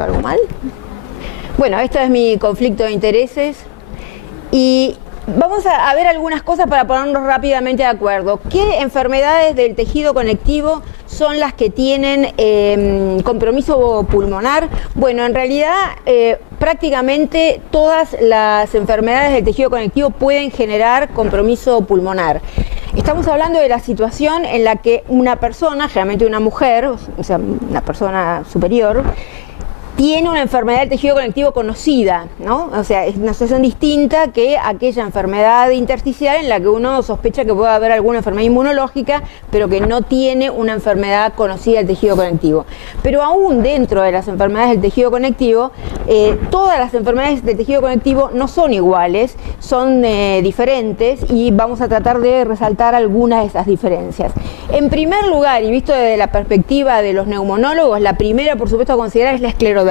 ¿Algo mal? Bueno, este es mi conflicto de intereses y vamos a ver algunas cosas para ponernos rápidamente de acuerdo. ¿Qué enfermedades del tejido conectivo son las que tienen compromiso pulmonar? Bueno, en realidad prácticamente todas las enfermedades del tejido conectivo pueden generar compromiso pulmonar. Estamos hablando de la situación en la que una persona, generalmente una mujer, o sea, una persona superior, tiene una enfermedad del tejido conectivo conocida, ¿no? O sea, es una situación distinta que aquella enfermedad intersticial en la que uno sospecha que puede haber alguna enfermedad inmunológica, pero que no tiene una enfermedad conocida del tejido conectivo. Pero aún dentro de las enfermedades del tejido conectivo, todas las enfermedades del tejido conectivo no son iguales, son diferentes y vamos a tratar de resaltar algunas de esas diferencias. En primer lugar, y visto desde la perspectiva de los neumonólogos, la primera, por supuesto, a considerar es la esclerodermia.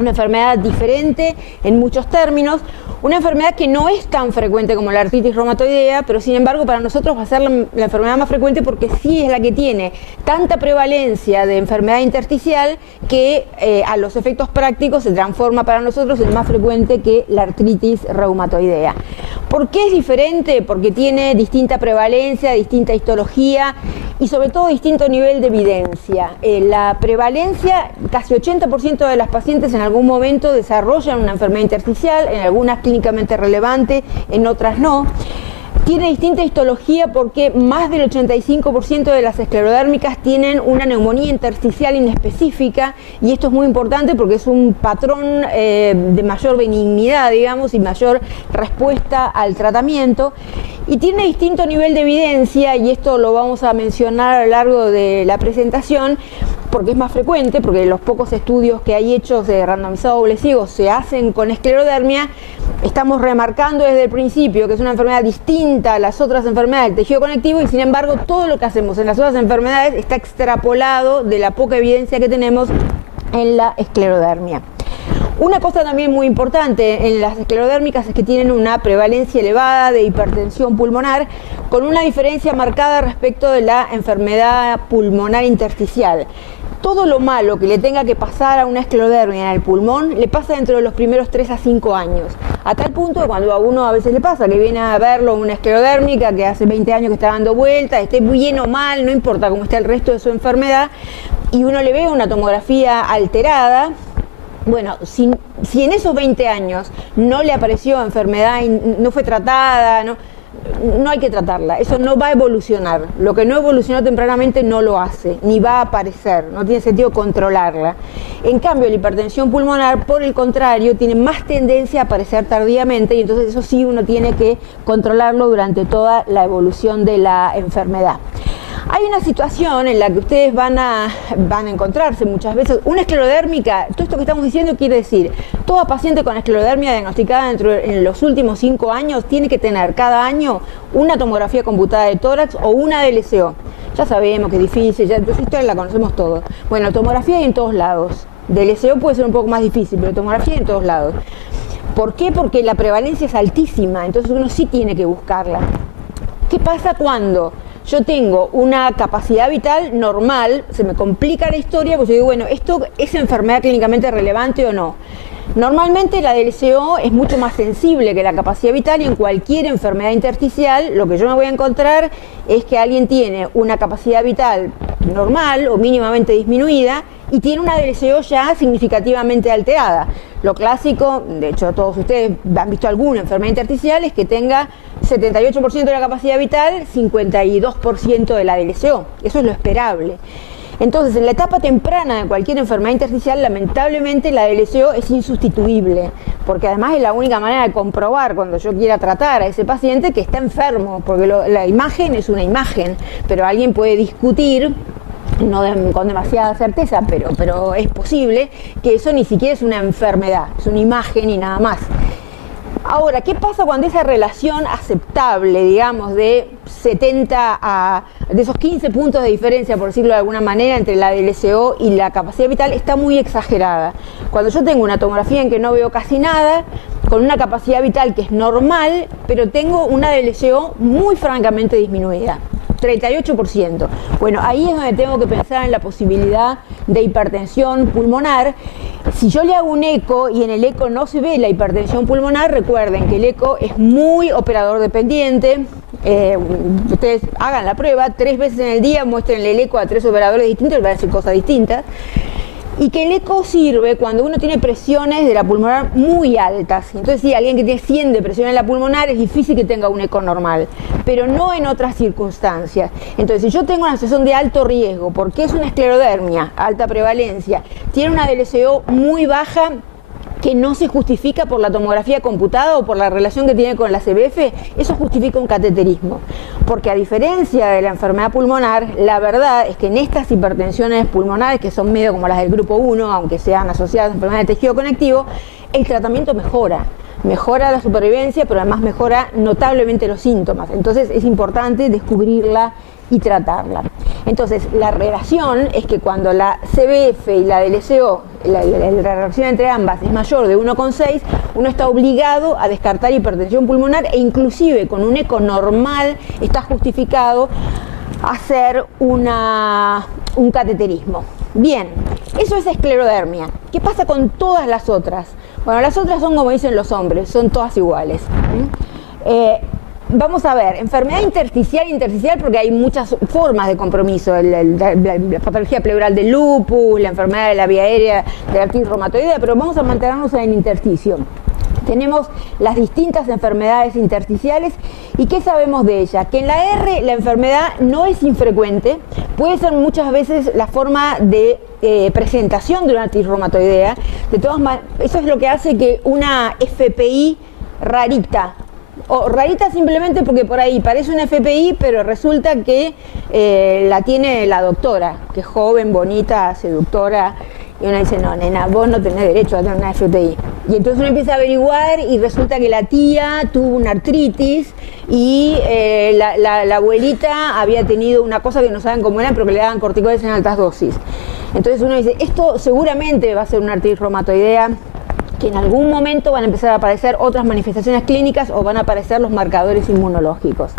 Una enfermedad diferente en muchos términos, una enfermedad que no es tan frecuente como la artritis reumatoidea, pero sin embargo para nosotros va a ser la enfermedad más frecuente porque sí es la que tiene tanta prevalencia de enfermedad intersticial que a los efectos prácticos se transforma para nosotros en más frecuente que la artritis reumatoidea. ¿Por qué es diferente? Porque tiene distinta prevalencia, distinta histología y sobre todo distinto nivel de evidencia. La prevalencia, casi 80% de las pacientes en algún momento desarrollan una enfermedad intersticial, en algunas clínicamente relevante, en otras no. Tiene distinta histología porque más del 85% de las esclerodérmicas tienen una neumonía intersticial inespecífica y esto es muy importante porque es un patrón de mayor benignidad, digamos, y mayor respuesta al tratamiento. Y tiene distinto nivel de evidencia y esto lo vamos a mencionar a lo largo de la presentación porque es más frecuente, porque los pocos estudios que hay hechos de randomizados dobles ciegos se hacen con esclerodermia. Estamos remarcando desde el principio que es una enfermedad distinta a las otras enfermedades del tejido conectivo y sin embargo todo lo que hacemos en las otras enfermedades está extrapolado de la poca evidencia que tenemos en la esclerodermia. Una cosa también muy importante en las esclerodérmicas es que tienen una prevalencia elevada de hipertensión pulmonar con una diferencia marcada respecto de la enfermedad pulmonar intersticial. Todo lo malo que le tenga que pasar a una esclerodermia en el pulmón le pasa dentro de los primeros 3 a 5 años. A tal punto que cuando a uno a veces le pasa que viene a verlo una esclerodérmica que hace 20 años que está dando vueltas, esté bien o mal, no importa cómo esté el resto de su enfermedad, y uno le ve una tomografía alterada. Bueno, si en esos 20 años no le apareció enfermedad, no fue tratada, no hay que tratarla, eso no va a evolucionar. Lo que no evolucionó tempranamente no lo hace, ni va a aparecer, no tiene sentido controlarla. En cambio, la hipertensión pulmonar, por el contrario, tiene más tendencia a aparecer tardíamente y entonces eso sí uno tiene que controlarlo durante toda la evolución de la enfermedad. Hay una situación en la que ustedes van a encontrarse muchas veces. Una esclerodérmica, todo esto que estamos diciendo quiere decir, toda paciente con esclerodermia diagnosticada en los últimos 5 años tiene que tener cada año una tomografía computada de tórax o una DLCO. Ya sabemos que es difícil, ya esa historia la conocemos todos. Bueno, tomografía hay en todos lados. DLCO puede ser un poco más difícil, pero tomografía hay en todos lados. ¿Por qué? Porque la prevalencia es altísima, entonces uno sí tiene que buscarla. ¿Qué pasa cuando yo tengo una capacidad vital normal? Se me complica la historia porque yo digo, bueno, ¿esto es enfermedad clínicamente relevante o no? Normalmente la DLCO es mucho más sensible que la capacidad vital y en cualquier enfermedad intersticial lo que yo me voy a encontrar es que alguien tiene una capacidad vital normal o mínimamente disminuida y tiene una DLCO ya significativamente alterada. Lo clásico, de hecho todos ustedes han visto alguna enfermedad intersticial, es que tenga 78% de la capacidad vital, 52% de la DLCO. Eso es lo esperable. Entonces, en la etapa temprana de cualquier enfermedad intersticial, lamentablemente la DLCO es insustituible, porque además es la única manera de comprobar cuando yo quiera tratar a ese paciente que está enfermo, porque la imagen es una imagen, pero alguien puede discutir, no con demasiada certeza, pero es posible que eso ni siquiera es una enfermedad, es una imagen y nada más. Ahora, ¿qué pasa cuando esa relación aceptable, digamos, de esos 15 puntos de diferencia, por decirlo de alguna manera, entre la DLCO y la capacidad vital está muy exagerada? Cuando yo tengo una tomografía en que no veo casi nada, con una capacidad vital que es normal, pero tengo una DLCO muy francamente disminuida. 38%. Bueno, ahí es donde tengo que pensar en la posibilidad de hipertensión pulmonar. Si yo le hago un eco y en el eco no se ve la hipertensión pulmonar, recuerden que el eco es muy operador dependiente. Ustedes hagan la prueba 3 veces en el día, muestren el eco a 3 operadores distintos, les van a decir cosas distintas. Y que el eco sirve cuando uno tiene presiones de la pulmonar muy altas. Entonces, si alguien que tiene 100 de presión en la pulmonar, es difícil que tenga un eco normal, pero no en otras circunstancias. Entonces, si yo tengo una situación de alto riesgo, porque es una esclerodermia, alta prevalencia, tiene una DLCO muy baja, que no se justifica por la tomografía computada o por la relación que tiene con la CBF, eso justifica un cateterismo. Porque a diferencia de la enfermedad pulmonar, la verdad es que en estas hipertensiones pulmonares, que son medio como las del grupo 1, aunque sean asociadas a enfermedades de tejido conectivo, el tratamiento mejora. Mejora la supervivencia, pero además mejora notablemente los síntomas. Entonces es importante descubrirla y tratarla. Entonces, la relación es que cuando la CBF y la DLCO, la relación entre ambas es mayor de 1,6, uno está obligado a descartar hipertensión pulmonar e inclusive con un eco normal está justificado hacer un cateterismo. Bien, eso es esclerodermia. ¿Qué pasa con todas las otras? Bueno, las otras son como dicen los hombres, son todas iguales. Vamos a ver, enfermedad intersticial porque hay muchas formas de compromiso, la patología pleural del lupus, la enfermedad de la vía aérea de la artritis reumatoidea, pero vamos a mantenernos en el intersticio. Tenemos las distintas enfermedades intersticiales y ¿qué sabemos de ellas? Que en la R la enfermedad no es infrecuente, puede ser muchas veces la forma de presentación de una artritis reumatoidea. De todas maneras, eso es lo que hace que una FPI rarita, o rarita simplemente porque por ahí parece una FPI, pero resulta que la tiene la doctora, que es joven, bonita, seductora, y uno dice, no, nena, vos no tenés derecho a tener una FPI. Y entonces uno empieza a averiguar y resulta que la tía tuvo una artritis y la abuelita había tenido una cosa que no saben cómo era, pero que le daban corticoides en altas dosis. Entonces uno dice, esto seguramente va a ser una artritis reumatoidea, que en algún momento van a empezar a aparecer otras manifestaciones clínicas o van a aparecer los marcadores inmunológicos.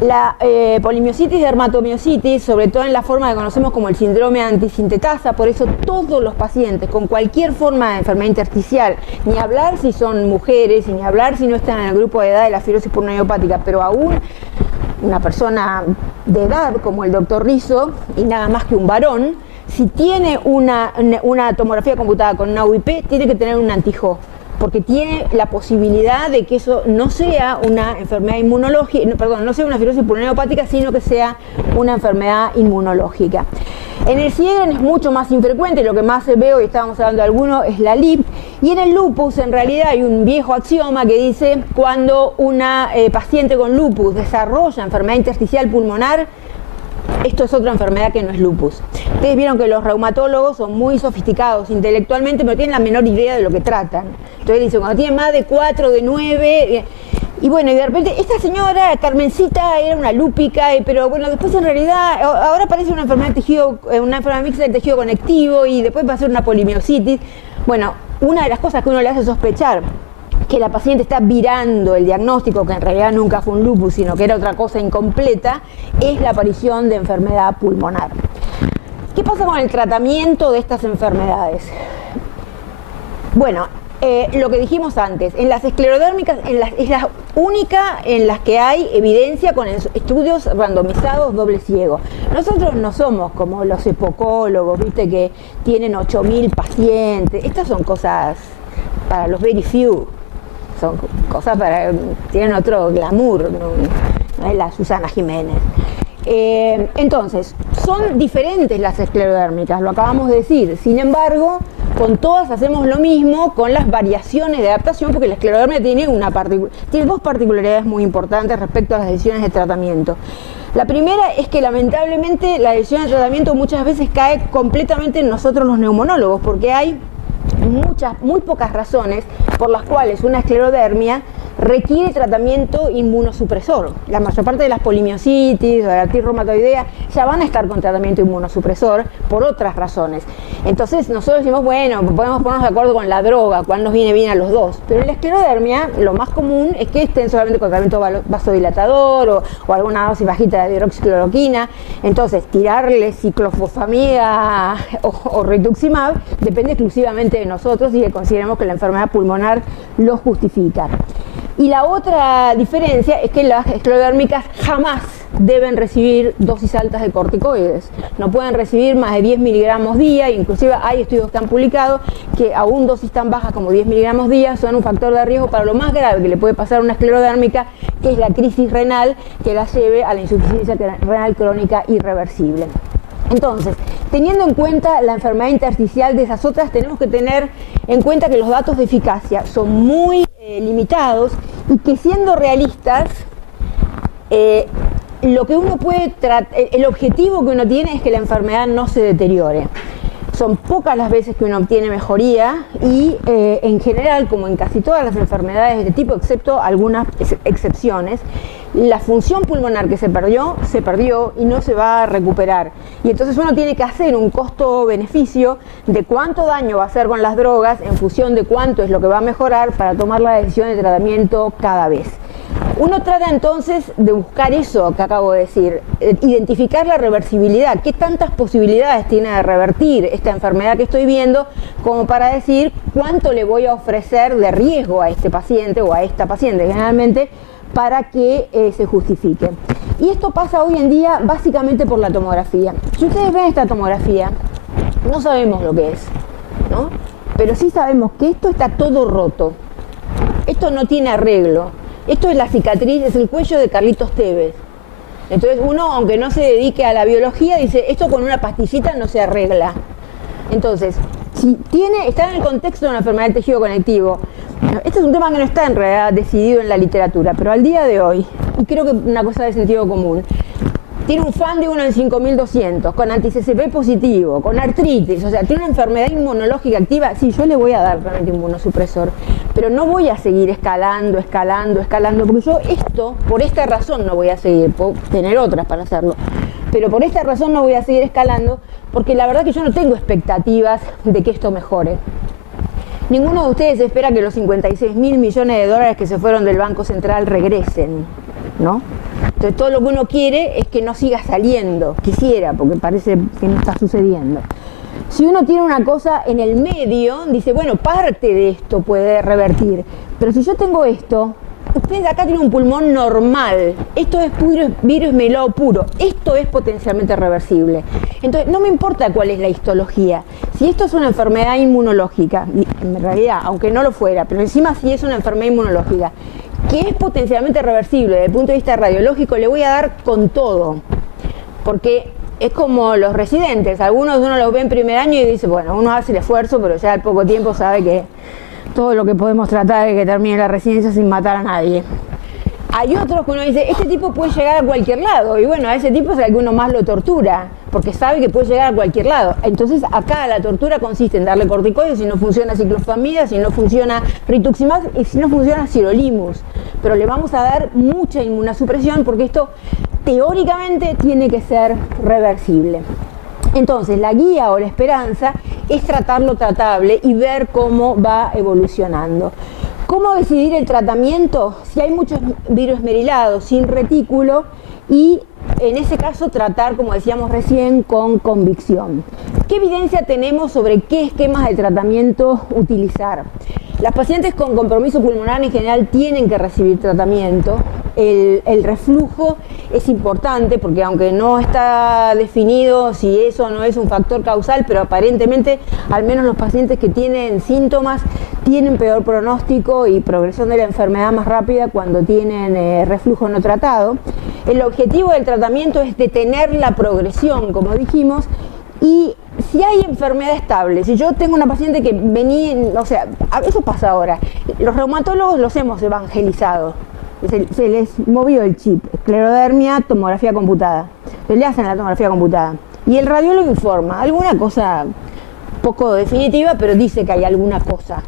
La polimiositis, dermatomiositis, sobre todo en la forma que conocemos como el síndrome antisintetasa, por eso todos los pacientes con cualquier forma de enfermedad intersticial, ni hablar si son mujeres, ni hablar si no están en el grupo de edad de la fibrosis pulmonaiopática, pero aún una persona de edad como el doctor Rizzo y nada más que un varón, si tiene una tomografía computada con una UIP, tiene que tener un antijo, porque tiene la posibilidad de que eso no sea una enfermedad inmunológica, no sea una fibrosis pulmonaiopática, sino que sea una enfermedad inmunológica. En el Sjögren es mucho más infrecuente, lo que más veo, y estábamos hablando de alguno, es la LIP, y en el lupus en realidad hay un viejo axioma que dice cuando una paciente con lupus desarrolla enfermedad intersticial pulmonar, esto es otra enfermedad que no es lupus. Ustedes vieron que los reumatólogos son muy sofisticados intelectualmente, pero tienen la menor idea de lo que tratan. Entonces dicen, cuando tienen más de 4, de 9... Y bueno, y de repente, esta señora, Carmencita, era una lúpica, pero bueno, después en realidad, ahora parece una enfermedad mixta del tejido conectivo y después va a ser una polimiositis. Bueno, una de las cosas que uno le hace sospechar que la paciente está virando el diagnóstico, que en realidad nunca fue un lupus, sino que era otra cosa incompleta, es la aparición de enfermedad pulmonar. ¿Qué pasa con el tratamiento de estas enfermedades? Bueno, lo que dijimos antes, en las esclerodérmicas es la única en las que hay evidencia con estudios randomizados doble ciego. Nosotros no somos como los epocólogos, viste, que tienen 8.000 pacientes. Estas son cosas para los very few, son cosas tienen otro glamour, no es la Susana Jiménez. Entonces, son diferentes las esclerodérmicas, lo acabamos de decir. Sin embargo, con todas hacemos lo mismo con las variaciones de adaptación, porque la esclerodermia tiene dos particularidades muy importantes respecto a las decisiones de tratamiento. La primera es que lamentablemente la decisión de tratamiento muchas veces cae completamente en nosotros los neumonólogos, porque hay muy pocas razones por las cuales una esclerodermia requiere tratamiento inmunosupresor. La mayor parte de las polimiositis o de la artritis reumatoidea ya van a estar con tratamiento inmunosupresor por otras razones. Entonces nosotros decimos, bueno, podemos ponernos de acuerdo con la droga, cuál nos viene bien a los dos. Pero en la esclerodermia lo más común es que estén solamente con tratamiento vasodilatador o alguna dosis bajita de hidroxicloroquina. Entonces tirarle ciclofosfamida o rituximab depende exclusivamente de nosotros y que consideremos que la enfermedad pulmonar lo justifica. Y la otra diferencia es que las esclerodérmicas jamás deben recibir dosis altas de corticoides. No pueden recibir más de 10 miligramos día, inclusive hay estudios que han publicado que aún dosis tan bajas como 10 miligramos día son un factor de riesgo para lo más grave que le puede pasar a una esclerodérmica, que es la crisis renal que la lleve a la insuficiencia renal crónica irreversible. Entonces, teniendo en cuenta la enfermedad intersticial de esas otras, tenemos que tener en cuenta que los datos de eficacia son muy limitados y que, siendo realistas, lo que uno puede el objetivo que uno tiene es que la enfermedad no se deteriore. Son pocas las veces que uno obtiene mejoría y en general, como en casi todas las enfermedades de este tipo, excepto algunas excepciones, la función pulmonar que se perdió y no se va a recuperar. Y entonces uno tiene que hacer un costo-beneficio de cuánto daño va a hacer con las drogas en función de cuánto es lo que va a mejorar para tomar la decisión de tratamiento cada vez. Uno trata entonces de buscar eso que acabo de decir, identificar la reversibilidad, qué tantas posibilidades tiene de revertir esta enfermedad que estoy viendo, como para decir cuánto le voy a ofrecer de riesgo a este paciente o a esta paciente generalmente para que se justifique. Y esto pasa hoy en día básicamente por la tomografía. Si ustedes ven esta tomografía, no sabemos lo que es, ¿no? Pero sí sabemos que esto está todo roto, esto no tiene arreglo. Esto es la cicatriz, es el cuello de Carlitos Tevez. Entonces uno, aunque no se dedique a la biología, dice, esto con una pastillita no se arregla. Entonces, si está en el contexto de una enfermedad del tejido conectivo, este es un tema que no está en realidad decidido en la literatura, pero al día de hoy, y creo que una cosa de sentido común, tiene un FAN de 1 en 5200, con anti-CCP positivo, con artritis, o sea, tiene una enfermedad inmunológica activa, sí, yo le voy a dar realmente inmunosupresor, pero no voy a seguir escalando, porque yo por esta razón no voy a seguir, puedo tener otras para hacerlo, pero por esta razón no voy a seguir escalando, porque la verdad que yo no tengo expectativas de que esto mejore. Ninguno de ustedes espera que los 56.000 millones de dólares que se fueron del Banco Central regresen, ¿no? Entonces todo lo que uno quiere es que no siga saliendo, quisiera, porque parece que no está sucediendo. Si uno tiene una cosa en el medio, dice, bueno, parte de esto puede revertir, pero si yo tengo esto, ustedes acá tienen un pulmón normal, esto es virus melado puro, esto es potencialmente reversible. Entonces no me importa cuál es la histología, si esto es una enfermedad inmunológica, y en realidad, aunque no lo fuera, pero encima si es una enfermedad inmunológica, que es potencialmente reversible desde el punto de vista radiológico, le voy a dar con todo, porque es como los residentes, algunos uno los ve en primer año y dice, bueno, uno hace el esfuerzo, pero ya al poco tiempo sabe que todo lo que podemos tratar es que termine la residencia sin matar a nadie. Hay otros que uno dice, este tipo puede llegar a cualquier lado, y bueno, a ese tipo es el que uno más lo tortura, porque sabe que puede llegar a cualquier lado. Entonces acá la tortura consiste en darle corticoides si no funciona ciclofamida, si no funciona rituximab y si no funciona sirolimus. Pero le vamos a dar mucha inmunosupresión porque esto teóricamente tiene que ser reversible. Entonces la guía o la esperanza es tratar lo tratable y ver cómo va evolucionando. ¿Cómo decidir el tratamiento? Si hay muchos virus esmerilados sin retículo y en ese caso tratar, como decíamos recién, con convicción. ¿Qué evidencia tenemos sobre qué esquemas de tratamiento utilizar? Las pacientes con compromiso pulmonar en general tienen que recibir tratamiento. El reflujo es importante porque aunque no está definido si eso no es un factor causal, pero aparentemente al menos los pacientes que tienen síntomas tienen peor pronóstico y progresión de la enfermedad más rápida cuando tienen reflujo no tratado. El objetivo del tratamiento es detener la progresión, como dijimos, y si hay enfermedad estable, si yo tengo una paciente que venía, o sea, eso pasa ahora, los reumatólogos los hemos evangelizado, se les movió el chip, esclerodermia, tomografía computada, le hacen la tomografía computada y el radiólogo informa, alguna cosa poco definitiva, pero dice que hay alguna cosa.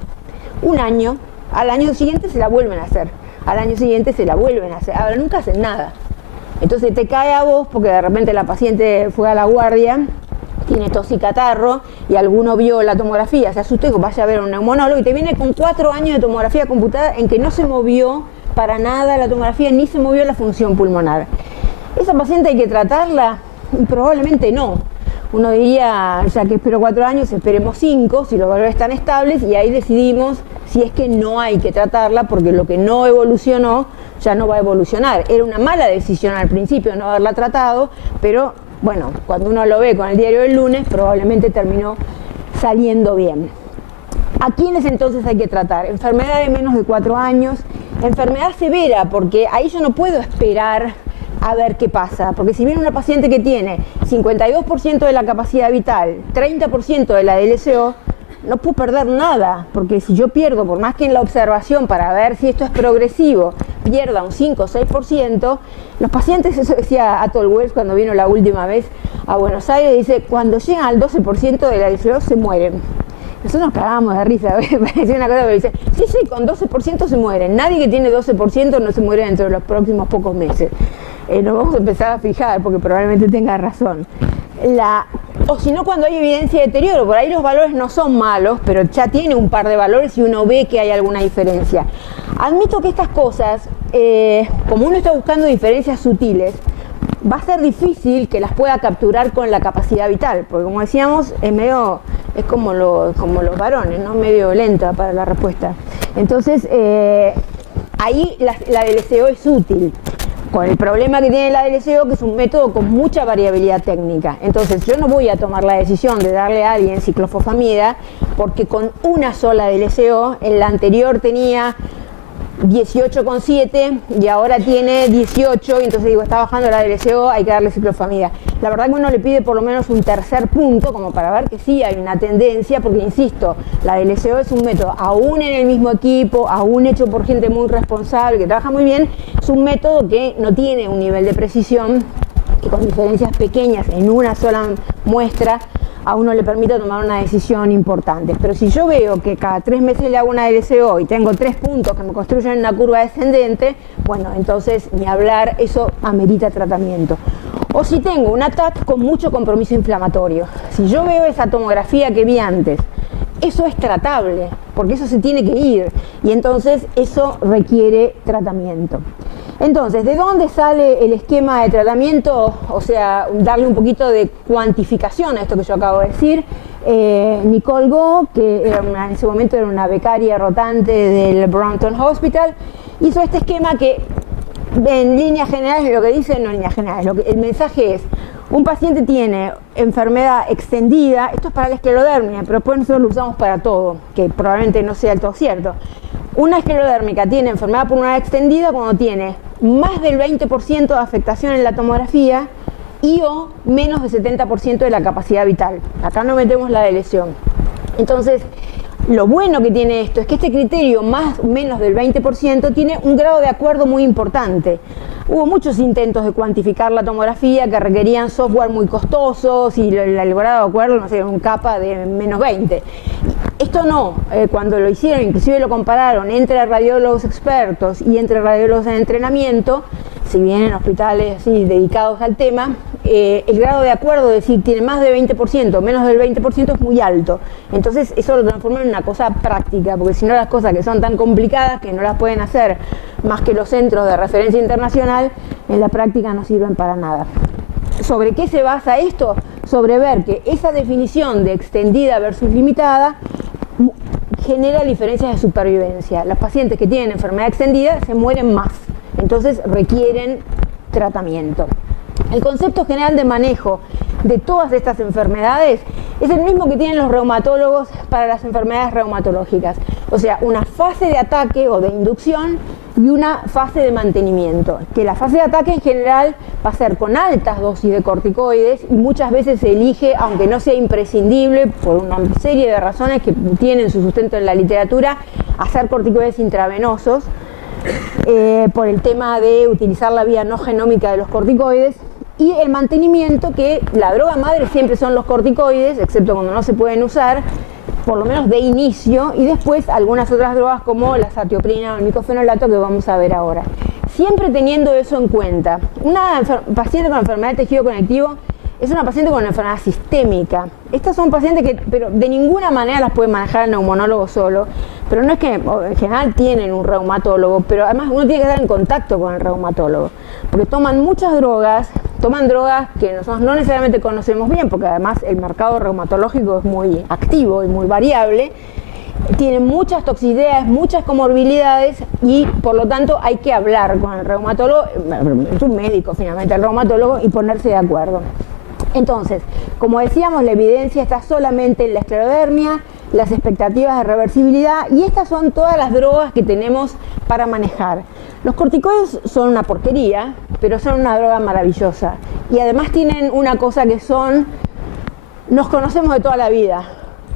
Un año, al año siguiente se la vuelven a hacer, al año siguiente se la vuelven a hacer. Ahora nunca hacen nada. Entonces te cae a vos porque de repente la paciente fue a la guardia, tiene tos y catarro, y alguno vio la tomografía, se asustó y dijo, vaya a ver a un neumonólogo, y te viene con 4 años de tomografía computada en que no se movió para nada la tomografía, ni se movió la función pulmonar. ¿Esa paciente hay que tratarla? Y probablemente no. Uno diría, ya que espero 4 años, esperemos 5, si los valores están estables, y ahí decidimos si es que no hay que tratarla, porque lo que no evolucionó ya no va a evolucionar. Era una mala decisión al principio no haberla tratado, pero bueno, cuando uno lo ve con el diario del lunes, probablemente terminó saliendo bien. ¿A quiénes entonces hay que tratar? Enfermedad de menos de 4 años, enfermedad severa, porque ahí yo no puedo esperar a ver qué pasa, porque si viene una paciente que tiene 52% de la capacidad vital, 30% de la DLCO, no puedo perder nada, porque si yo pierdo, por más que en la observación para ver si esto es progresivo, pierda un 5 o 6%, los pacientes, eso decía Atul Wells cuando vino la última vez a Buenos Aires, dice, cuando llegan al 12% de la DLCO se mueren. Nosotros nos cagábamos de risa, parecía una cosa, pero dice, sí, con 12% se mueren. Nadie que tiene 12% no se muere dentro de los próximos pocos meses. Nos vamos a empezar a fijar, porque probablemente tenga razón. O si no, cuando hay evidencia de deterioro, por ahí los valores no son malos, pero ya tiene un par de valores y uno ve que hay alguna diferencia. Admito que estas cosas, como uno está buscando diferencias sutiles, va a ser difícil que las pueda capturar con la capacidad vital, porque como decíamos, es como los varones, ¿no? Medio lenta para la respuesta. Entonces, ahí la DLCO es útil, con el problema que tiene la DLCO, que es un método con mucha variabilidad técnica. Entonces, yo no voy a tomar la decisión de darle a alguien ciclofosfamida, porque con una sola DLCO, en la anterior tenía 18,7 y ahora tiene 18, y entonces digo, está bajando la DLCO, hay que darle ciclofamida. La verdad que uno le pide por lo menos un tercer punto, como para ver que sí hay una tendencia, porque insisto, la DLCO es un método, aún en el mismo equipo, aún hecho por gente muy responsable, que trabaja muy bien, es un método que no tiene un nivel de precisión, que con diferencias pequeñas en una sola muestra, a uno le permite tomar una decisión importante. Pero si yo veo que cada 3 meses le hago una DLCO y tengo 3 puntos que me construyen una curva descendente, bueno, entonces ni hablar, eso amerita tratamiento. O si tengo una TAT con mucho compromiso inflamatorio. Si yo veo esa tomografía que vi antes, eso es tratable, porque eso se tiene que ir, y entonces eso requiere tratamiento. Entonces, ¿de dónde sale el esquema de tratamiento? O sea, darle un poquito de cuantificación a esto que yo acabo de decir. Nicole Goh, que en ese momento era una becaria rotante del Brompton Hospital, hizo este esquema que en líneas generales, lo que dice, no en líneas generales, el mensaje es, un paciente tiene enfermedad extendida, esto es para la esclerodermia, pero después nosotros lo usamos para todo, que probablemente no sea del todo cierto. Una esclerodérmica tiene enfermedad pulmonar extendida cuando tiene más del 20% de afectación en la tomografía y o menos del 70% de la capacidad vital. Acá no metemos la de lesión. Entonces, lo bueno que tiene esto es que este criterio más o menos del 20% tiene un grado de acuerdo muy importante. Hubo muchos intentos de cuantificar la tomografía que requerían software muy costosos y el grado de acuerdo, no sé, un capa de menos 20. Esto no, cuando lo hicieron, inclusive lo compararon entre radiólogos expertos y entre radiólogos en entrenamiento, si bien en hospitales así dedicados al tema, el grado de acuerdo, es decir, tiene más del 20%, menos del 20% es muy alto. Entonces eso lo transforma en una cosa práctica, porque si no las cosas que son tan complicadas que no las pueden hacer más que los centros de referencia internacional, en la práctica no sirven para nada. ¿Sobre qué se basa esto? Sobre ver que esa definición de extendida versus limitada genera diferencias de supervivencia. Los pacientes que tienen enfermedad extendida se mueren más, entonces requieren tratamiento. El concepto general de manejo de todas estas enfermedades es el mismo que tienen los reumatólogos para las enfermedades reumatológicas. O sea, una fase de ataque o de inducción y una fase de mantenimiento. Que la fase de ataque en general va a ser con altas dosis de corticoides y muchas veces se elige, aunque no sea imprescindible, por una serie de razones que tienen su sustento en la literatura, hacer corticoides intravenosos. Por el tema de utilizar la vía no genómica de los corticoides, y el mantenimiento, que la droga madre siempre son los corticoides, excepto cuando no se pueden usar, por lo menos de inicio, y después algunas otras drogas como la satioprina o el micofenolato que vamos a ver ahora. Siempre teniendo eso en cuenta, una paciente con enfermedad del tejido conectivo es una paciente con una enfermedad sistémica. Estas son pacientes que pero de ninguna manera las puede manejar el neumonólogo solo, pero no es que en general tienen un reumatólogo, pero además uno tiene que estar en contacto con el reumatólogo, porque toman muchas drogas, toman drogas que nosotros no necesariamente conocemos bien, porque además el mercado reumatológico es muy activo y muy variable, tienen muchas toxicidades, muchas comorbilidades y por lo tanto hay que hablar con el reumatólogo, es un médico finalmente el reumatólogo, y ponerse de acuerdo. Entonces, como decíamos, la evidencia está solamente en la esclerodermia, las expectativas de reversibilidad, y estas son todas las drogas que tenemos para manejar. Los corticoides son una porquería, pero son una droga maravillosa. Y además tienen una cosa que nos conocemos de toda la vida.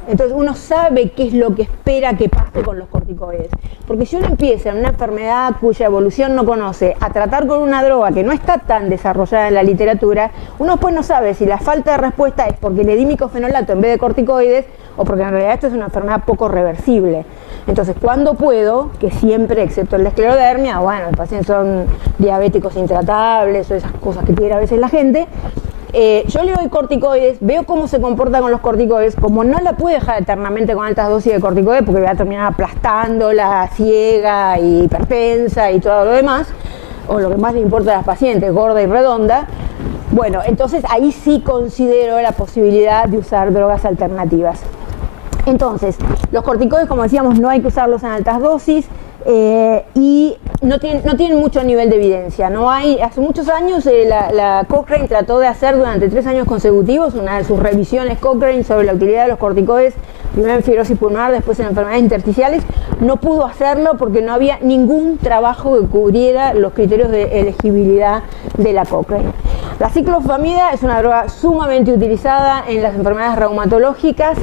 Entonces uno sabe qué es lo que espera que pase con los corticoides. Porque si uno empieza en una enfermedad cuya evolución no conoce a tratar con una droga que no está tan desarrollada en la literatura, uno después no sabe si la falta de respuesta es porque le di micofenolato en vez de corticoides o porque en realidad esto es una enfermedad poco reversible. Entonces, ¿cuándo puedo? Que siempre, excepto en la esclerodermia, bueno, los pacientes son diabéticos intratables o esas cosas que tiene a veces la gente. Yo le doy corticoides, veo cómo se comporta con los corticoides, como no la puedo dejar eternamente con altas dosis de corticoides porque voy a terminar aplastándola, ciega, hipertensa y todo lo demás, o lo que más le importa a las pacientes, gorda y redonda. Bueno, entonces ahí sí considero la posibilidad de usar drogas alternativas. Entonces, los corticoides, como decíamos, no hay que usarlos en altas dosis. Y no tienen mucho nivel de evidencia. Hace muchos años la Cochrane trató de hacer durante 3 años consecutivos una de sus revisiones Cochrane sobre la utilidad de los corticoides, primero en fibrosis pulmonar, después en enfermedades intersticiales. No pudo hacerlo porque no había ningún trabajo que cubriera los criterios de elegibilidad de la Cochrane. La ciclofamida es una droga sumamente utilizada en las enfermedades reumatológicas.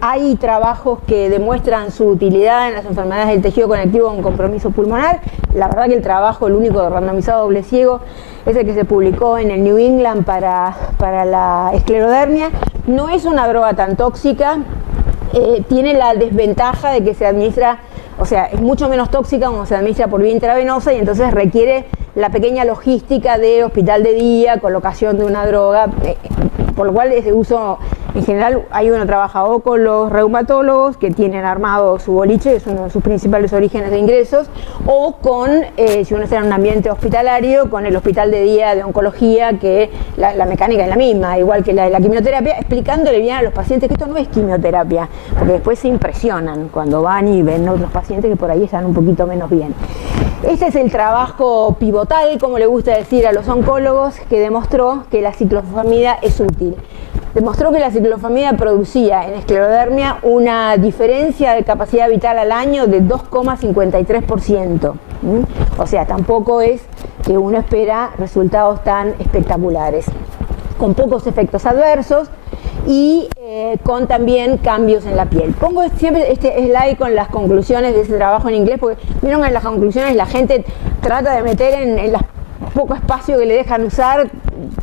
Hay trabajos que demuestran su utilidad en las enfermedades del tejido conectivo con compromiso pulmonar. La verdad que el único randomizado doble ciego, es el que se publicó en el New England para la esclerodermia. No es una droga tan tóxica, tiene la desventaja de que se administra, o sea, es mucho menos tóxica como se administra por vía intravenosa, y entonces requiere la pequeña logística de hospital de día, colocación de una droga, por lo cual es de uso, en general hay uno trabaja o con los reumatólogos que tienen armado su boliche, es uno de sus principales orígenes de ingresos, o con, si uno está en un ambiente hospitalario, con el hospital de día de oncología, que la mecánica es la misma, igual que la de la quimioterapia, explicándole bien a los pacientes que esto no es quimioterapia, porque después se impresionan cuando van y ven otros pacientes que por ahí están un poquito menos bien. Este es el trabajo pivotal, como le gusta decir a los oncólogos, que demostró que la ciclofamida es útil. Demostró que la ciclofamida producía en esclerodermia una diferencia de capacidad vital al año de 2,53%. O sea, tampoco es que uno espera resultados tan espectaculares. Con pocos efectos adversos y con también cambios en la piel. Pongo siempre este slide con las conclusiones de ese trabajo en inglés, porque vieron que en las conclusiones la gente trata de meter en el poco espacio que le dejan usar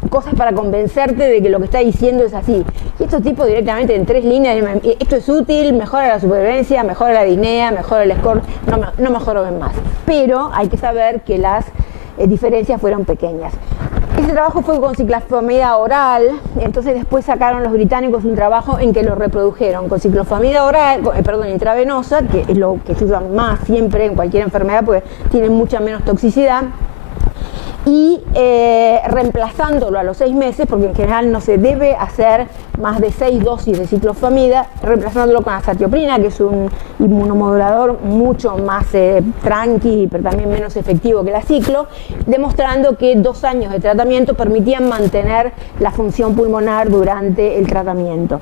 cosas para convencerte de que lo que está diciendo es así. Y estos tipos directamente en 3 líneas, esto es útil, mejora la supervivencia, mejora la disnea, mejora el score, no mejoran más. Pero hay que saber que las diferencias fueron pequeñas. Ese trabajo fue con ciclofamida oral, entonces después sacaron los británicos un trabajo en que lo reprodujeron con ciclofamida oral, intravenosa, que es lo que se usa más siempre en cualquier enfermedad porque tiene mucha menos toxicidad, y reemplazándolo a los 6 meses, porque en general no se debe hacer más de 6 dosis de ciclofamida, reemplazándolo con azatioprina, que es un inmunomodulador mucho más tranqui, pero también menos efectivo que la ciclo, demostrando que 2 años de tratamiento permitían mantener la función pulmonar durante el tratamiento.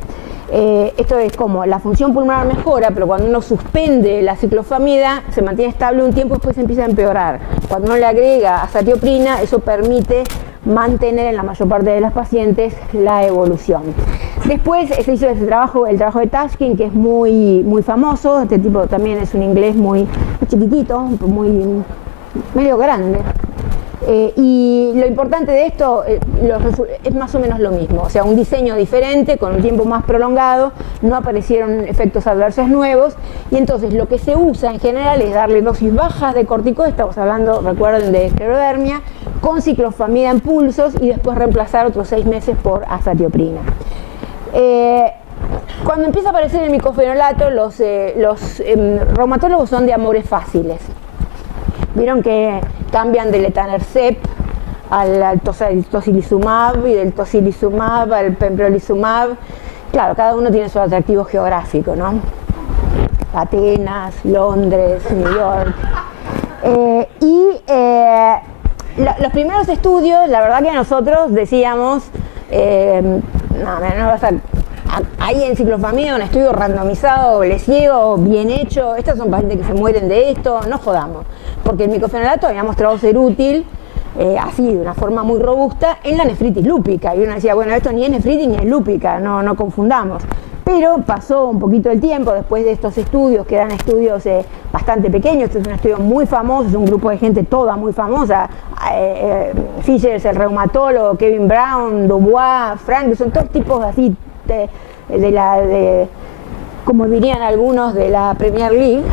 Esto es como la función pulmonar mejora, pero cuando uno suspende la ciclofamida se mantiene estable un tiempo, después empieza a empeorar. Cuando uno le agrega azatioprina, eso permite mantener en la mayor parte de los pacientes la evolución. Después se hizo el trabajo de Tashkin, que es muy famoso. Este tipo también es un inglés muy chiquitito, medio grande. Y lo importante de esto es más o menos lo mismo, o sea, un diseño diferente, con un tiempo más prolongado, no aparecieron efectos adversos nuevos, y entonces lo que se usa en general es darle dosis bajas de corticoides, estamos hablando, recuerden, de esclerodermia, con ciclofamida en pulsos, y después reemplazar otros 6 meses por azatioprina. Cuando empieza a aparecer el micofenolato, los reumatólogos son de amores fáciles. Vieron que cambian del etanercept al tocilizumab y del tocilizumab al pembrolizumab. Claro, cada uno tiene su atractivo geográfico, ¿no? Atenas, Londres, New York. Los primeros estudios, la verdad que nosotros decíamos, no vas a... Hay enciclofamida, un estudio randomizado, doble ciego, bien hecho, estas son pacientes que se mueren de esto, no jodamos, porque el micofenolato había mostrado ser útil, así, de una forma muy robusta, en la nefritis lúpica, y uno decía, bueno, esto ni es nefritis ni es lúpica, no confundamos. Pero pasó un poquito el tiempo después de estos estudios, que eran estudios bastante pequeños. Este es un estudio muy famoso, es un grupo de gente toda muy famosa. Fishers, el reumatólogo, Kevin Brown, Dubois, Frank, son todos tipos así, como dirían algunos, de la Premier League.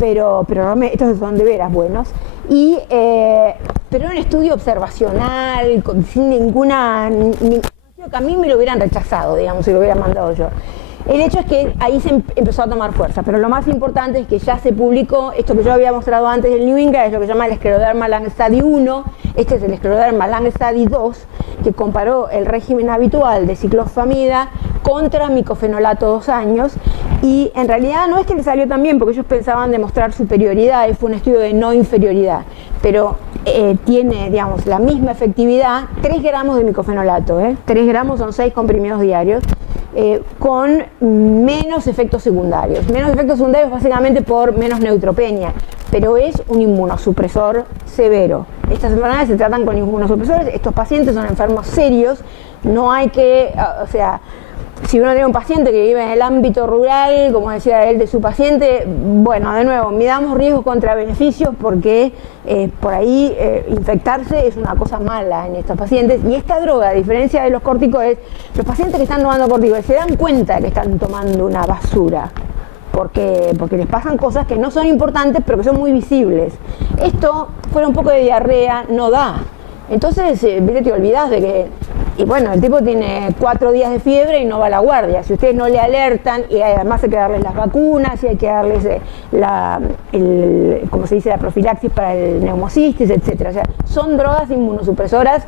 Pero estos son de veras buenos. Pero era un estudio observacional, sin ninguna... que a mí me lo hubieran rechazado, digamos, si lo hubiera mandado yo. El hecho es que ahí se empezó a tomar fuerza, pero lo más importante es que ya se publicó esto que yo había mostrado antes del New England, es lo que se llama el Scleroderma Lang Study 1, este es el Scleroderma Lang Study 2, que comparó el régimen habitual de ciclofamida contra micofenolato 2 años, y en realidad no es que le salió tan bien, porque ellos pensaban demostrar superioridad, y fue un estudio de no inferioridad, pero tiene, digamos, la misma efectividad, 3 gramos de micofenolato, 3 gramos son 6 comprimidos diarios, con menos efectos secundarios. Menos efectos secundarios básicamente por menos neutropenia, pero es un inmunosupresor severo. Estas enfermedades se tratan con inmunosupresores, estos pacientes son enfermos serios, no hay que, o sea, si uno tiene un paciente que vive en el ámbito rural, como decía él de su paciente, bueno, de nuevo, midamos riesgos contra beneficios porque por ahí infectarse es una cosa mala en estos pacientes. Y esta droga, a diferencia de los corticoides, los pacientes que están tomando corticoides se dan cuenta que están tomando una basura. Porque les pasan cosas que no son importantes, pero que son muy visibles. Esto, fuera un poco de diarrea, no da. Entonces, te olvidás de que... Y bueno, el tipo tiene 4 días de fiebre y no va a la guardia. Si ustedes no le alertan, y además hay que darles las vacunas, y hay que darles como se dice, la profilaxis para el neumocistis, etc. O sea, son drogas inmunosupresoras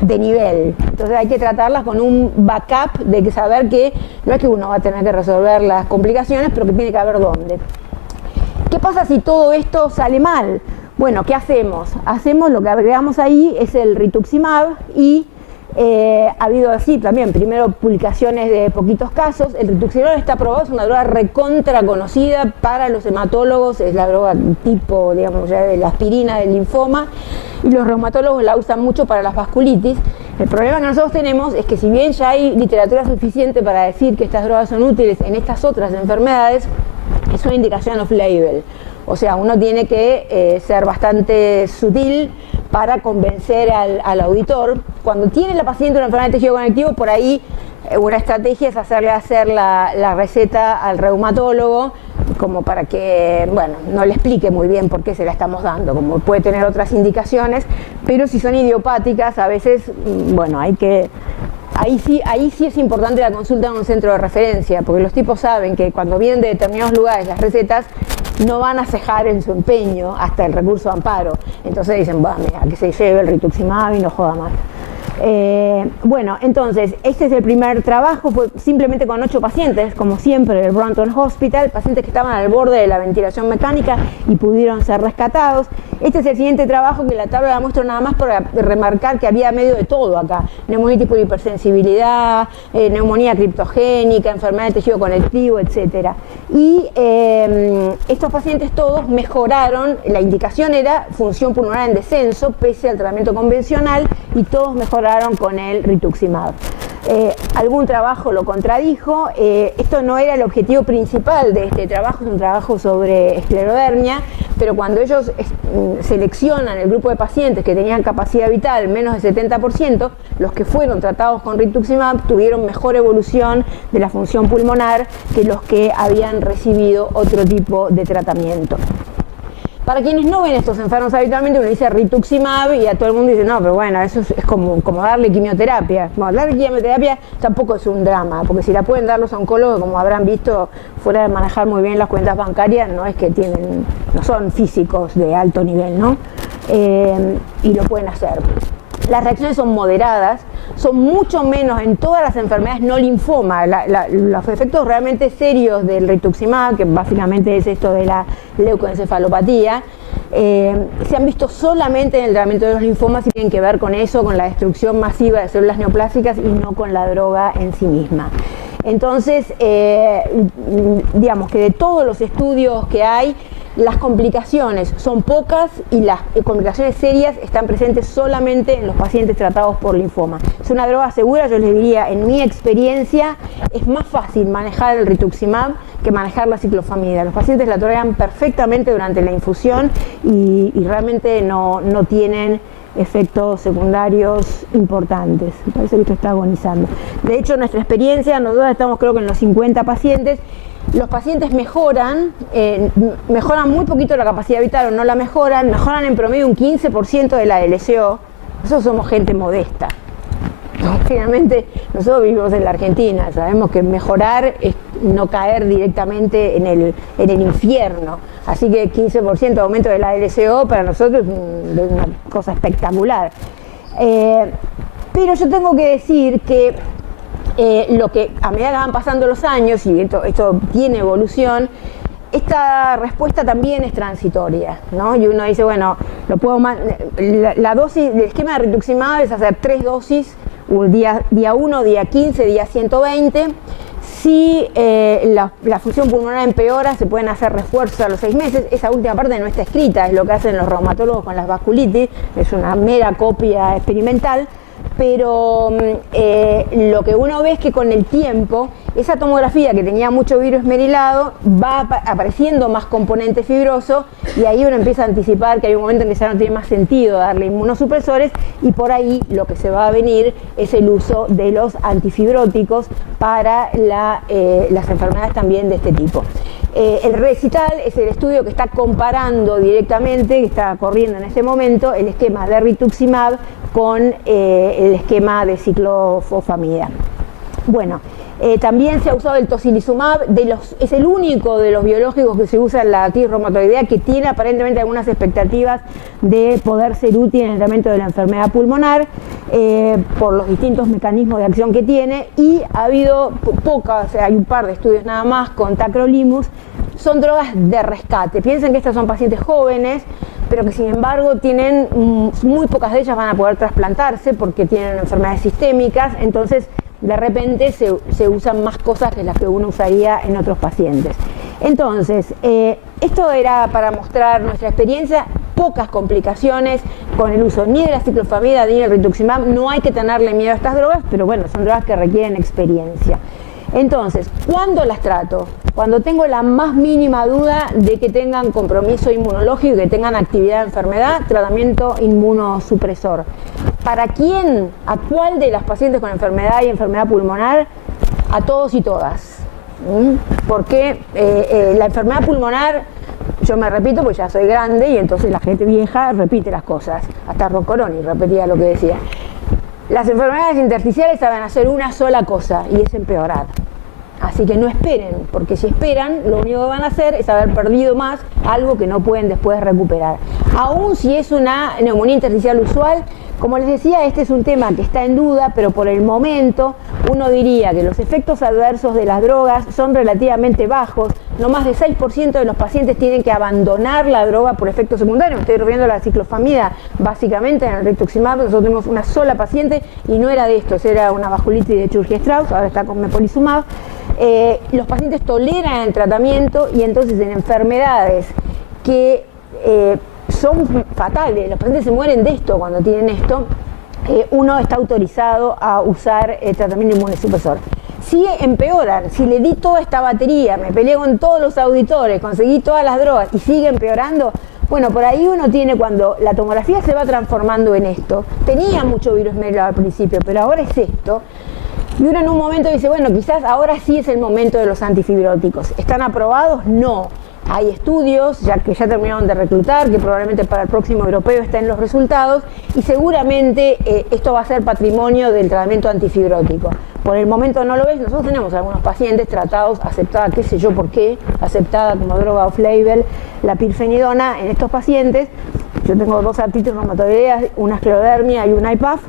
de nivel. Entonces hay que tratarlas con un backup de que saber que no es que uno va a tener que resolver las complicaciones, pero que tiene que haber dónde. ¿Qué pasa si todo esto sale mal? Bueno, ¿qué hacemos? Lo que agregamos ahí es el rituximab y ha habido así también, primero publicaciones de poquitos casos. El rituximab está aprobado, es una droga recontra conocida para los hematólogos, es la droga tipo, digamos, ya de la aspirina del linfoma, y los reumatólogos la usan mucho para las vasculitis. El problema que nosotros tenemos es que si bien ya hay literatura suficiente para decir que estas drogas son útiles en estas otras enfermedades, es una indicación off-label. O sea, uno tiene que ser bastante sutil para convencer al auditor. Cuando tiene la paciente una enfermedad de tejido conectivo, por ahí una estrategia es hacerle hacer la receta al reumatólogo, como para que, bueno, no le explique muy bien por qué se la estamos dando, como puede tener otras indicaciones, pero si son idiopáticas, a veces, bueno, hay que... Ahí sí es importante la consulta en un centro de referencia, porque los tipos saben que cuando vienen de determinados lugares las recetas no van a cejar en su empeño hasta el recurso de amparo. Entonces dicen, bueno, mira, que se lleve el rituximab y no joda más. Bueno, entonces, este es el primer trabajo, fue simplemente con 8 pacientes, como siempre, en el Brompton Hospital, pacientes que estaban al borde de la ventilación mecánica y pudieron ser rescatados. Este es el siguiente trabajo, que la tabla la muestro nada más para remarcar que había medio de todo acá: neumonía por hipersensibilidad, neumonía criptogénica, enfermedad de tejido conectivo, etc. Y estos pacientes todos mejoraron, la indicación era función pulmonar en descenso, pese al tratamiento convencional, y todos mejoraron con el rituximab. Algún trabajo lo contradijo. Esto no era el objetivo principal de este trabajo, es un trabajo sobre esclerodermia, pero cuando ellos seleccionan el grupo de pacientes que tenían capacidad vital menos del 70%, los que fueron tratados con rituximab tuvieron mejor evolución de la función pulmonar que los que habían recibido otro tipo de tratamiento. Para quienes no ven estos enfermos habitualmente, uno dice rituximab y a todo el mundo dice, no, pero bueno, eso es como darle quimioterapia. Bueno, darle quimioterapia tampoco es un drama, porque si la pueden dar los oncólogos, como habrán visto, fuera de manejar muy bien las cuentas bancarias, no es que no son físicos de alto nivel, ¿no? Y lo pueden hacer. Las reacciones son moderadas, son mucho menos en todas las enfermedades no linfoma. Los efectos realmente serios del rituximab, que básicamente es esto de la leucoencefalopatía, se han visto solamente en el tratamiento de los linfomas y tienen que ver con eso, con la destrucción masiva de células neoplásicas y no con la droga en sí misma. Entonces, digamos que de todos los estudios que hay, las complicaciones son pocas y las complicaciones serias están presentes solamente en los pacientes tratados por linfoma. Es una droga segura, yo les diría, en mi experiencia, es más fácil manejar el rituximab que manejar la ciclofamida. Los pacientes la toleran perfectamente durante la infusión y realmente no tienen efectos secundarios importantes. Me parece que esto está agonizando. De hecho, nuestra experiencia, nosotros estamos creo que en los 50 pacientes, los pacientes mejoran muy poquito la capacidad vital o no la mejoran en promedio un 15% de la LCO. Nosotros somos gente modesta. Finalmente, nosotros vivimos en la Argentina, sabemos que mejorar es no caer directamente en el infierno. Así que 15% de aumento de la LCO para nosotros es una cosa espectacular. Pero yo tengo que decir que lo que a medida que van pasando los años, y esto tiene evolución, esta respuesta también es transitoria, ¿no? Y uno dice, bueno, la dosis del esquema de rituximab es hacer 3 dosis, día 1, día 15, día 120. Si la función pulmonar empeora, se pueden hacer refuerzos a los 6 meses. Esa última parte no está escrita, es lo que hacen los reumatólogos con las vasculitis, es una mera copia experimental. Pero lo que uno ve es que con el tiempo, esa tomografía que tenía mucho virus esmerilado va apareciendo más componente fibroso y ahí uno empieza a anticipar que hay un momento en que ya no tiene más sentido darle inmunosupresores y por ahí lo que se va a venir es el uso de los antifibróticos para las enfermedades también de este tipo. El recital es el estudio que está comparando directamente, que está corriendo en este momento, el esquema de rituximab con el esquema de ciclofosfamida. Bueno, también se ha usado el tocilizumab, es el único de los biológicos que se usa en la artritis reumatoidea que tiene aparentemente algunas expectativas de poder ser útil en el tratamiento de la enfermedad pulmonar por los distintos mecanismos de acción que tiene y ha habido hay un par de estudios nada más con tacrolimus. Son drogas de rescate. Piensen que estas son pacientes jóvenes, pero que sin embargo tienen muy pocas de ellas van a poder trasplantarse porque tienen enfermedades sistémicas, entonces de repente se usan más cosas que las que uno usaría en otros pacientes. Entonces, esto era para mostrar nuestra experiencia, pocas complicaciones con el uso ni de la ciclofamida ni del rituximab. No hay que tenerle miedo a estas drogas, pero bueno, son drogas que requieren experiencia. Entonces, ¿cuándo las trato? Cuando tengo la más mínima duda de que tengan compromiso inmunológico y que tengan actividad de enfermedad, tratamiento inmunosupresor. ¿Para quién? ¿A cuál de las pacientes con enfermedad y enfermedad pulmonar? A todos y todas. Porque la enfermedad pulmonar, yo me repito porque ya soy grande y entonces la gente vieja repite las cosas. Hasta Roccoroni repetía lo que decía. Las enfermedades intersticiales saben hacer una sola cosa y es empeorar. Así que no esperen, porque si esperan, lo único que van a hacer es haber perdido más, algo que no pueden después recuperar. Aún si es una neumonía intersticial usual, como les decía, este es un tema que está en duda, pero por el momento uno diría que los efectos adversos de las drogas son relativamente bajos. No más de 6% de los pacientes tienen que abandonar la droga por efectos secundarios. Me estoy refiriendo a la ciclofamida, básicamente en el rituximab. Nosotros tuvimos una sola paciente y no era de estos, era una vasculitis de Churgi-Strauss, ahora está con mepolizumab. Los pacientes toleran el tratamiento y entonces en enfermedades que son fatales, los pacientes se mueren de esto cuando tienen esto, uno está autorizado a usar tratamiento inmunosupresor. Si empeoran, si le di toda esta batería, me peleé con todos los auditores, conseguí todas las drogas y sigue empeorando, bueno, por ahí uno tiene, cuando la tomografía se va transformando en esto, tenía mucho virus Merlo al principio, pero ahora es esto, y uno en un momento dice, bueno, quizás ahora sí es el momento de los antifibróticos. ¿Están aprobados? No. Hay estudios que ya terminaron de reclutar, que probablemente para el próximo europeo estén los resultados, y seguramente esto va a ser patrimonio del tratamiento antifibrótico. Por el momento no lo ves. Nosotros tenemos algunos pacientes tratados, aceptada, qué sé yo por qué, aceptada como droga off-label, la pirfenidona en estos pacientes. Yo tengo 2 artritis reumatoideas, una esclerodermia y una IPAF,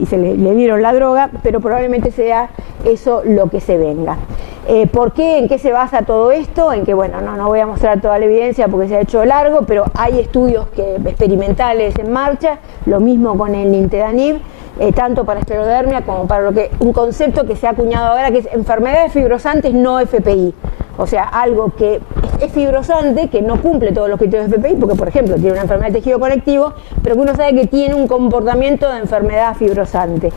y se le dieron la droga, pero probablemente sea eso lo que se venga. ¿Por qué? ¿En qué se basa todo esto? En que, bueno, no voy a mostrar toda la evidencia porque se ha hecho largo, pero hay estudios experimentales en marcha, lo mismo con el nintedanib, tanto para esclerodermia como para un concepto que se ha acuñado ahora, que es enfermedades fibrosantes no FPI. O sea, algo que es fibrosante, que no cumple todos los criterios de FPI, porque, por ejemplo, tiene una enfermedad de tejido conectivo, pero que uno sabe que tiene un comportamiento de enfermedad fibrosante.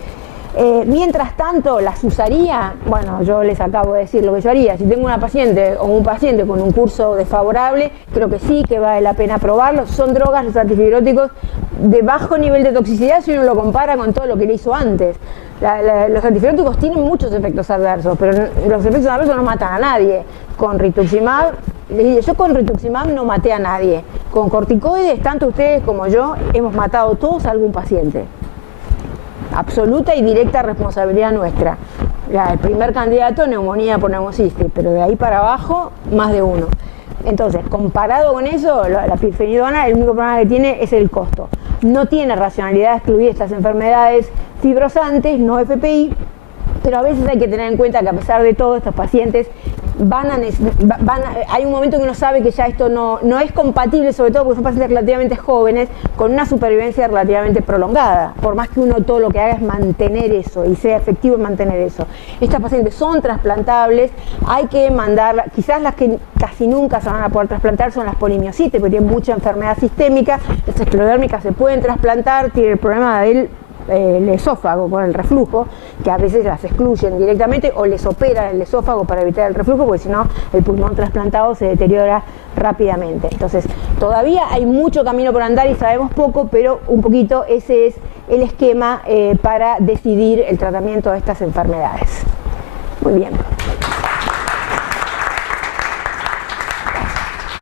Mientras tanto, las usaría, bueno, yo les acabo de decir lo que yo haría. Si tengo una paciente o un paciente con un curso desfavorable, creo que sí, que vale la pena probarlo. Son drogas, los antifibróticos, de bajo nivel de toxicidad si uno lo compara con todo lo que le hizo antes. Los antifibróticos tienen muchos efectos adversos, pero los efectos adversos no matan a nadie. Con rituximab, yo con rituximab no maté a nadie. Con corticoides, tanto ustedes como yo, hemos matado todos a algún paciente. Absoluta y directa responsabilidad nuestra. El primer candidato, neumonía por neumocistis, pero de ahí para abajo, más de uno. Entonces, comparado con eso, la pirfenidona, el único problema que tiene es el costo. No tiene racionalidad de excluir estas enfermedades fibrosantes, no FPI, pero a veces hay que tener en cuenta que a pesar de todo, estos pacientes hay un momento que uno sabe que ya esto no es compatible, sobre todo porque son pacientes relativamente jóvenes, con una supervivencia relativamente prolongada, por más que uno todo lo que haga es mantener eso y sea efectivo en mantener eso. Estas pacientes son trasplantables, hay que mandarlas, quizás las que casi nunca se van a poder trasplantar son las polimiositis, porque tienen mucha enfermedad sistémica. Las esclerodérmicas se pueden trasplantar, tiene el problema del esófago con el reflujo, que a veces las excluyen directamente o les operan el esófago para evitar el reflujo, porque si no el pulmón trasplantado se deteriora rápidamente. Entonces todavía hay mucho camino por andar y sabemos poco, pero un poquito ese es el esquema para decidir el tratamiento de estas enfermedades. Muy bien.